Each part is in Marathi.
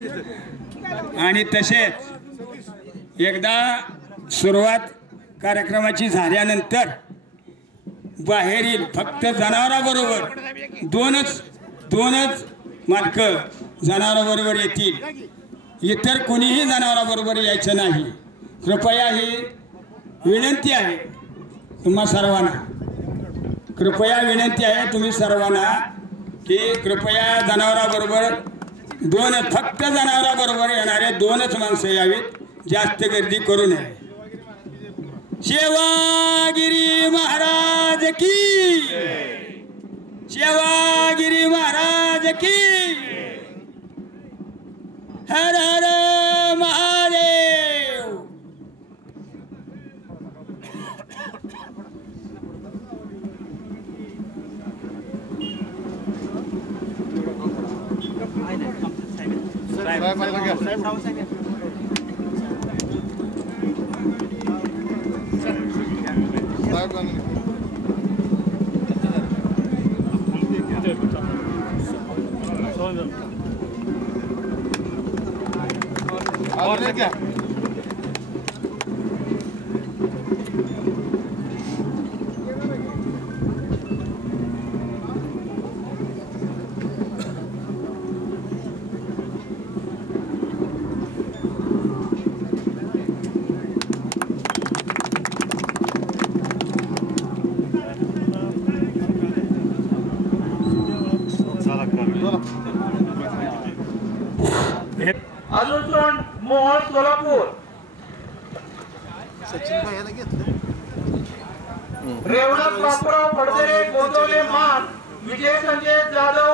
आणि तसेच एकदा सुरुवात कार्यक्रमाची झाल्यानंतर बाहेरील फक्त जनावराबरोबर दोनच मालक जनावराबरोबर येतील, इतर कोणीही जनावराबरोबर यायचं नाही। कृपया ही विनंती आहे तुम्हा सर्वांना, कृपया विनंती आहे तुम्ही सर्वांना की कृपया जनावराबरोबर फक्त जनावराबरोबर येणारे दोनच माणसं यावीत, जास्त गर्दी करू नये। सेवागिरी महाराज की, सेवागिरी महाराज की, हर हर महादेव। और क्या अजून मोहन सोलापूर, रेवणक बापराव फडदरे गोंदवले मान, विजय संजय जाधव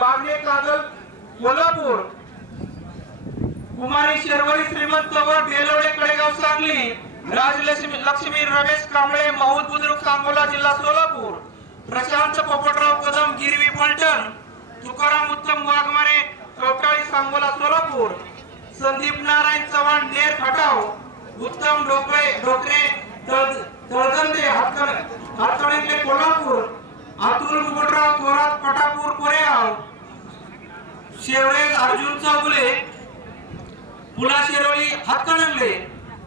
बागणे कागल कोल्हापूर, कुमारी शर्वरी श्रीमंत चव्हाण बेलवडे कडेगाव सांगली, राजलक्ष्मी रमेश कांबळे महूद बुद्रुक सांगोला जिल्हा सोलापूर, प्रशांत पोपटराव कदम गिरवी पलटण, तुकाराम उत्तम वाघमारे कवटाळी सांगोला सोलापूर, संदीप नारायण चव्हाण नेर खटाव, उत्तम ढोकरे तळगंदे हातकणंगले कोल्हापूर, अतुल मुकुटराव थोरात पटापूर कोरेगाव, शेवरेज अर्जुन चौगुले पुला शिरोली हातकणंगले,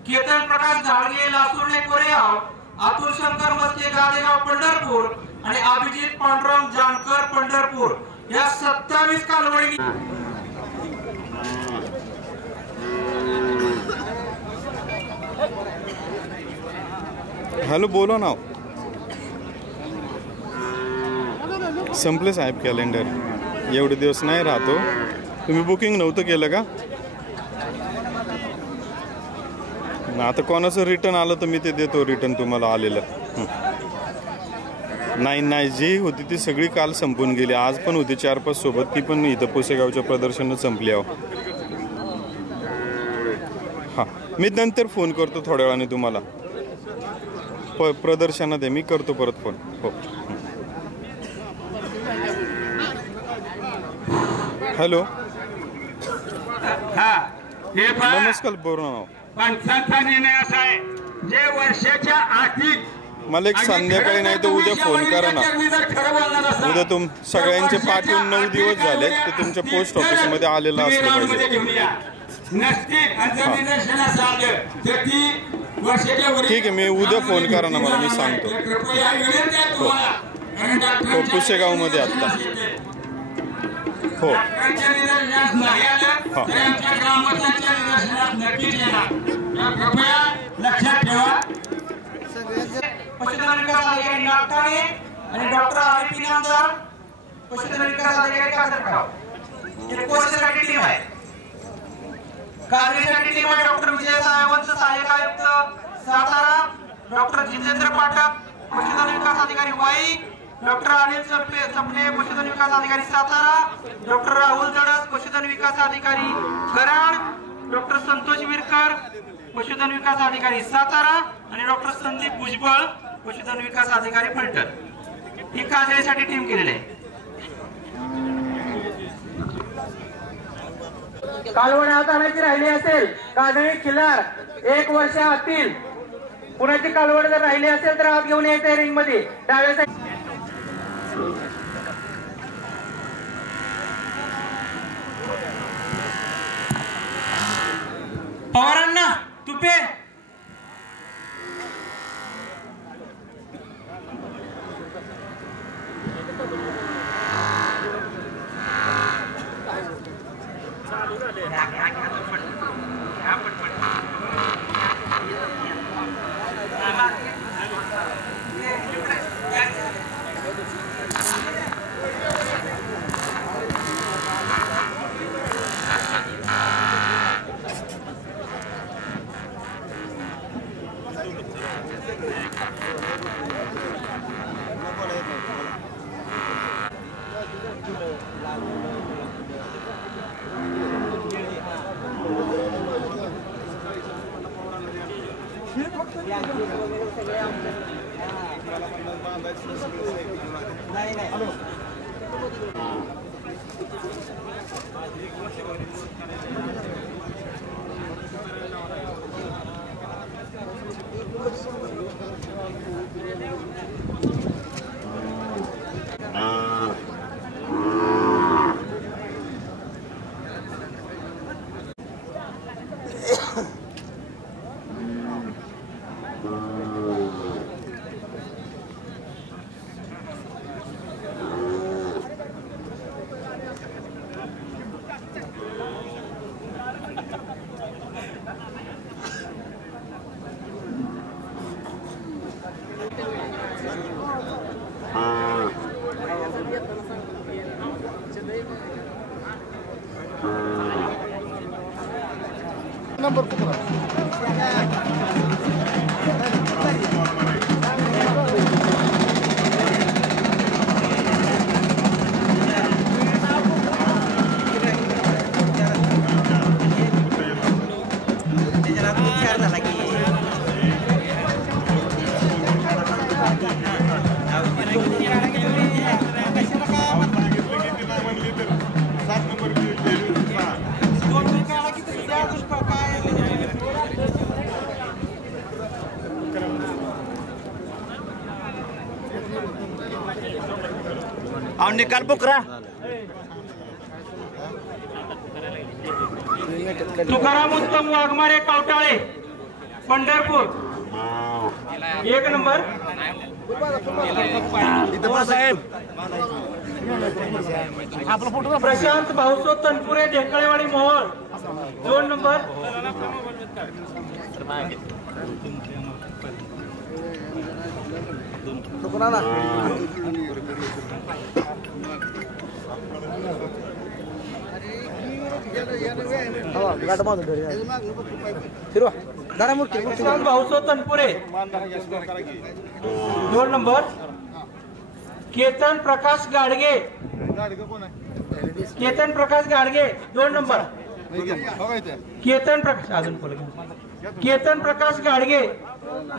केतन प्रकाश झाडगे लासुर्डे कोरेगाव, अतुल शंकर मस्के गादेगाव पंढरपूर आणि अभिजित पांडुरंग जानकर पंढरपूर या 27 कालवडी। हॅलो बोलो ना, संपले साहेब कॅलेंडर, एवढे दिवस नाही राहतो। तुम्ही बुकिंग नव्हतं केलं का? आता कोणाचं रिटर्न आलं तर मी ते देतो रिटर्न तुम्हाला आलेलं। नाही जी होती ती सगळी काल संपून गेली, आज पण होती 4-5 सोबत, ती पण इथं पुसेगावच्या प्रदर्शनात संपली आहे। हां मी नंतर फोन करतो थोड्या वेळाने तुम्हाला, प्रदर्शनात आहे मी करतो परत फोन। हो हॅलो नमस्कार बोलणं पंचांचा निर्णय असा आहे, जे वर्षाच्या आधी मला एक संध्याकाळी नाही तर उद्या फोन करा ना, उद्या तुम सगळ्यांचे पाठवून 9 दिवस झाले, ते तुमच्या पोस्ट ऑफिस मध्ये आलेलं असलं पाहिजे। ठीक आहे मी उद्या फोन करा ना मला, मी सांगतो। हो पुसेगाव मध्ये आता हो लक्षात ठेवा। पशुधन विकास अधिकारी नागठाणे आणि डॉक्टर आरिफ इनामदार पशुधन विकास अधिकारी कासरगाव, हे कोर्ससाठी टीम आहे। कार्यकारी टीम आहे डॉक्टर विजय सावंत सहाय्यक आयुक्त सातारा, डॉक्टर जितेंद्र पाठक पशुधन विकास अधिकारी वाई, डॉक्टर अनिल चपले पशुधन विकास अधिकारी सातारा, डॉक्टर राहुल जडस पशुधन विकास अधिकारी कराड, डॉक्टर संतोष विरकर पशुधन विकास अधिकारी सातारा आणि डॉक्टर संदीप भुजबळ पशुधन विकास अधिकारी फलटण, ही काजळीसाठी टीम केलेली आहे। कालवड हाताळायची राहिली असेल, काजळी खिल्लार 1 वर्ष आतील पुण्याची कालवड जर राहिली असेल तर आत घेऊन यायचं रिंग मध्ये डाव्या साईड। निकाल पुकरा Tukaram Uttam Waghmare Kawtale Pandharpur 1 number Prashant Bhauso Tanpure Dhekalewadi Mohol 2 number Prashant Bhauso Tanpure 2 number Ketan Prakash Gadge 2 number Ketan Prakash अजून केतन प्रकाश गाडगे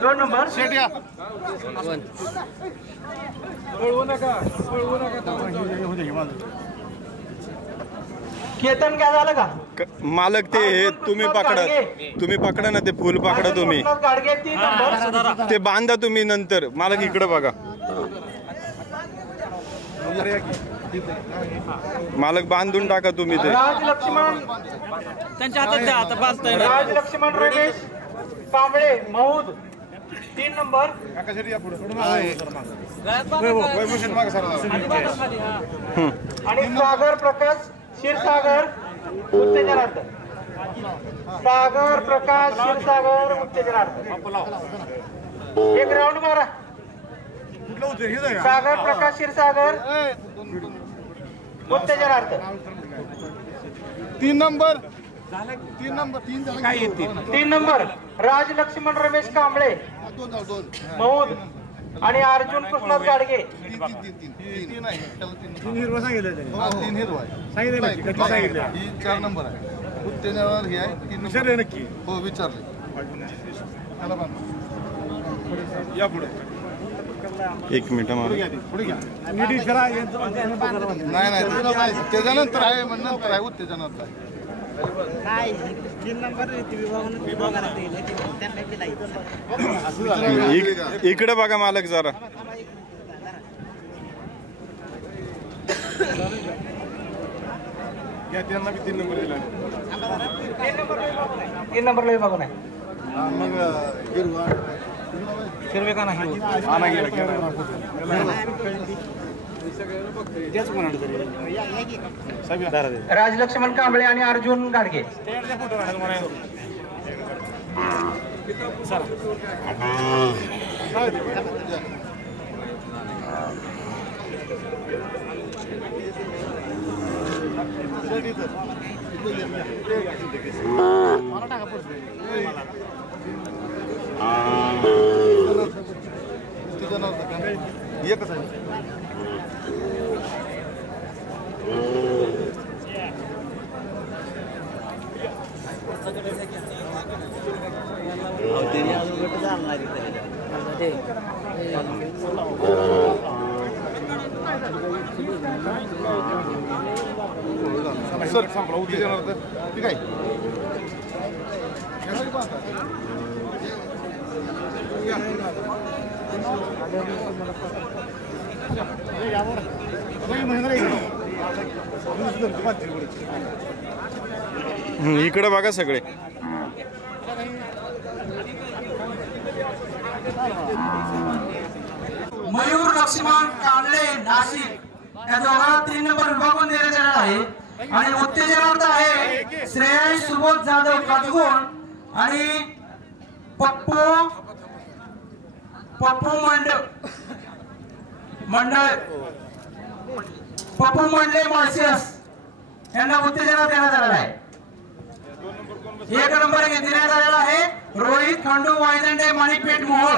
2 नंबर केतन काय झालं का मालक ते तुम्ही पकडा ना ते फुल पकडा तुम्ही गाडगे 3 नंबर ते बांधा तुम्ही नंतर मालक इकडे बघा मालक बांधून टाका तुम्ही ते राज लक्ष्मण त्यांच्या हातात द्या आता बांधताय राज लक्ष्मण रमेश कांबळे महूद 3 नंबर आणि सागर प्रकाश क्षीरसागर उत्तेजनार्थ सागर प्रकाश क्षीरसागर उत्तेजनार्थ 1 राऊंड मारा सागर प्रकाश क्षीरसागर उत्तेजनार्थ 3 नंबर 3 नंबर राज लक्ष्मण रमेश कांबळे महूद आणि अर्जुन कृष्णात गाडगे 4 नंबर आहे उत्तेजनावर हे आहे 3 नंबर नक्की हो विचारले या पुढे 1 मिनिट नाही त्याच्यानंतर आहे नंतर आहे उत्तेजनात आहे इकडे बघा मालक जरा त्यांना 3 नंबर दिला 3 नंबरला बघू नाही मग फिरवे का नाही राजलक्ष्मण कांबळे आणि अर्जुन गाडगे. एकच आहे. सर संपला उत्तेजनार्थ ठीक आहे. इकडे बघा सगळे. मयूर लक्ष्मण कांबळे नाशिक या दोघांना 3 नंबर विभागून देण्यात येणार आहे. आणि उत्तेजनार्थ आहे श्रेयस सुबोध जाधव कातगुण आणि पप्पू मंडळे माळशिरस यांना उत्तेजनार्थ देण्यात आलेला आहे. 1 नंबर देण्यात आलेला आहे रोहित खंडू वायदंडे माणिकपेठ मोहोळ.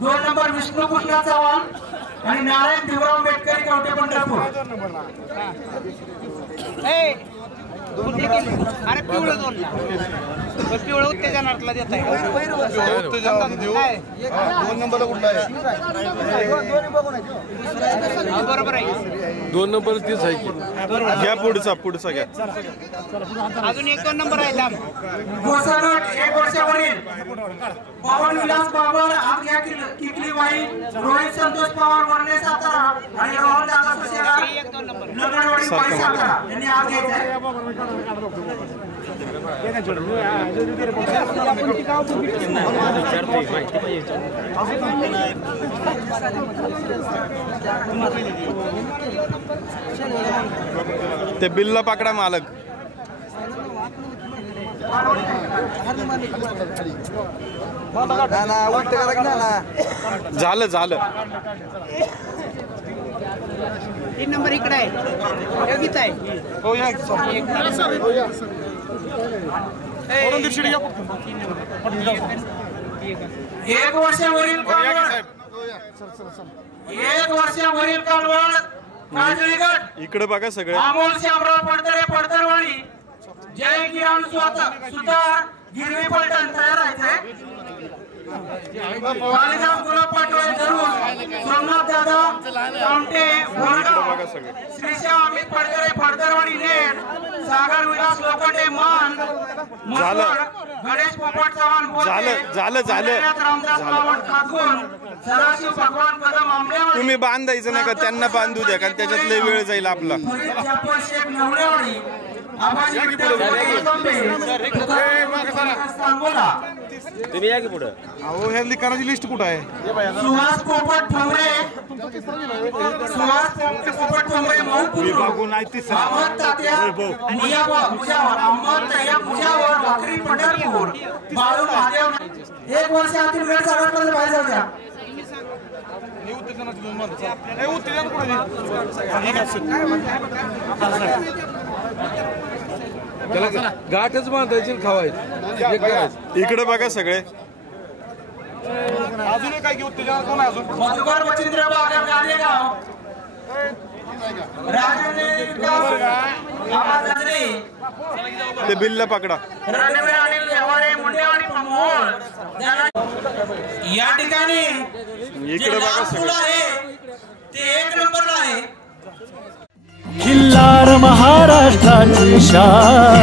2 नंबर विष्णू कृष्णा चव्हाण आणि नारायण भिवराव बेटकरी कवठे पंढरपूर. अरे पिवळं पिवळं उत्तेजनार्थला देत आहे. 2 नंबरला कुठला आहे? बरोबर आहे. 2 नंबर तीच आहे की. घ्या पुढचा घ्या. अजून 1-2 नंबर आहे. गोसागट 1 वर्षावरील पवन विलास बाबर आग्या किकली वाई रोहित संतोष पवार वरणे सातारा आणि रोहन दादा सुशेला नगरवाडी वाई सातारा यांनी आग घ्यायचा. ते बिल्ला पाकडा मालक. झालं 3 नंबर इकडे आहे. योगित आहे. हो या. 1 वर्षावरील कालवड 1 वर्षावरील कालवड काजळीगड इकडे बघा सगळे. अमोल श्यामराव पडतरे पडतरवाडी जय किरण सुतार गिरवी पलटण तयार आहे. कालिदास गुलाब पाटोळे धरून सोमनाथ दादा कामटे बघा सगळे. श्रीश्याम अमित पडतरे पडतरवाडी नेट सागर विलास लोखंडे मान गणेश पोपट चव्हाण झालं. रामदास बावट काकून सदाशिव भगवान कदम आंबेवाडी. तुम्ही बांधायचं नाही का, त्यांना बांधू द्या, कारण त्याच्यात लय वेळ जाईल आपला. फरीद जाफर शेख नवलेवाडी आबाजी सांगोला. तुम्ही या की पुढे. अहो ह्या लिखाणाची लिस्ट कुठं आहे? सुहास पोपट ठोंबरे अहमद तात्या मुजावर भाकरी पंढरपूर बाळू महादेव. 1 वर्षातील वेळ सगळ्यांमध्ये बाहेर जाऊ द्या. गाठच बांधायची खावायची. इकडे बघा सगळे. अजून काय की उत्तेजना कोण आहे? अजून मधुकर मच्छिंद्र बागर गाडेगाव ते बिल्ला पकडा. या ठिकाणी इकडे बघा सगळे. ते 1 नंबरला आहे. खिल्लार महाराष्ट्राची शान.